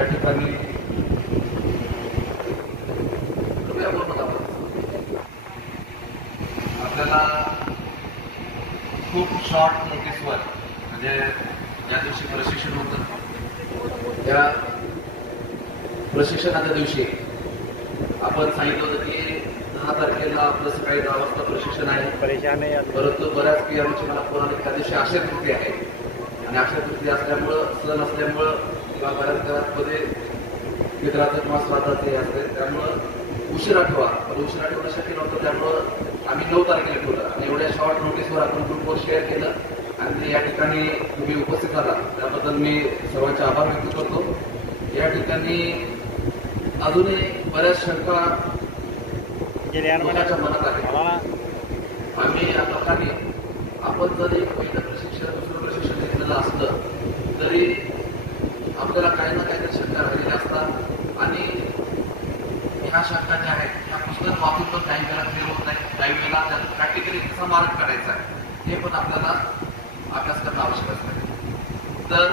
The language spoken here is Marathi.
या ठिकाणी आपल्याला खूप शॉर्ट नोटीसवर म्हणजे ज्या दिवशी प्रशिक्षण होतं त्या प्रशिक्षणाच्या दिवशी आपण सांगितलं होतं की 10 तारखेला आपलं सकाळी 10 वाजता प्रशिक्षण आहे. परंतु बऱ्याचपैकी आमची मला फोन आले त्या दिवशी अक्षय तृतीया आहे आणि अक्षय तृतीया असल्यामुळं सण असल्यामुळं किंवा बऱ्याच घरांमध्ये मित्राचं किंवा स्वतःचे असते त्यामुळं उशिरा ठेवा. पण उशिरा ठेवणं शक्य नव्हतं त्यामुळं आम्ही 9 तारखेला ठेवलं आणि एवढ्या शॉर्ट नोटीसवर आपण ग्रुपवर शेअर केलं आणि या ठिकाणी तुम्ही उपस्थित झाला त्याबद्दल मी सर्वांचे आभार व्यक्त करतो. या ठिकाणी अजूनही बऱ्याच शंका लोकांच्या मनात आहे. आम्ही या प्रकारे आपण जरी पहिलं प्रशिक्षण दुसरं प्रशिक्षण घेतलेलं असलं तरी आपल्याला काही ना काही शंका राहिलेल्या असतात आणि ह्या शंका ज्या आहेत ह्या पुस्तक वापरून पण काही वेळा क्लिअर होत नाही, काही वेळेला त्यात प्रॅक्टिकली कसा मार्ग काढायचा आहे हे पण आपल्याला अभ्यास करणं आवश्यक असतं. तर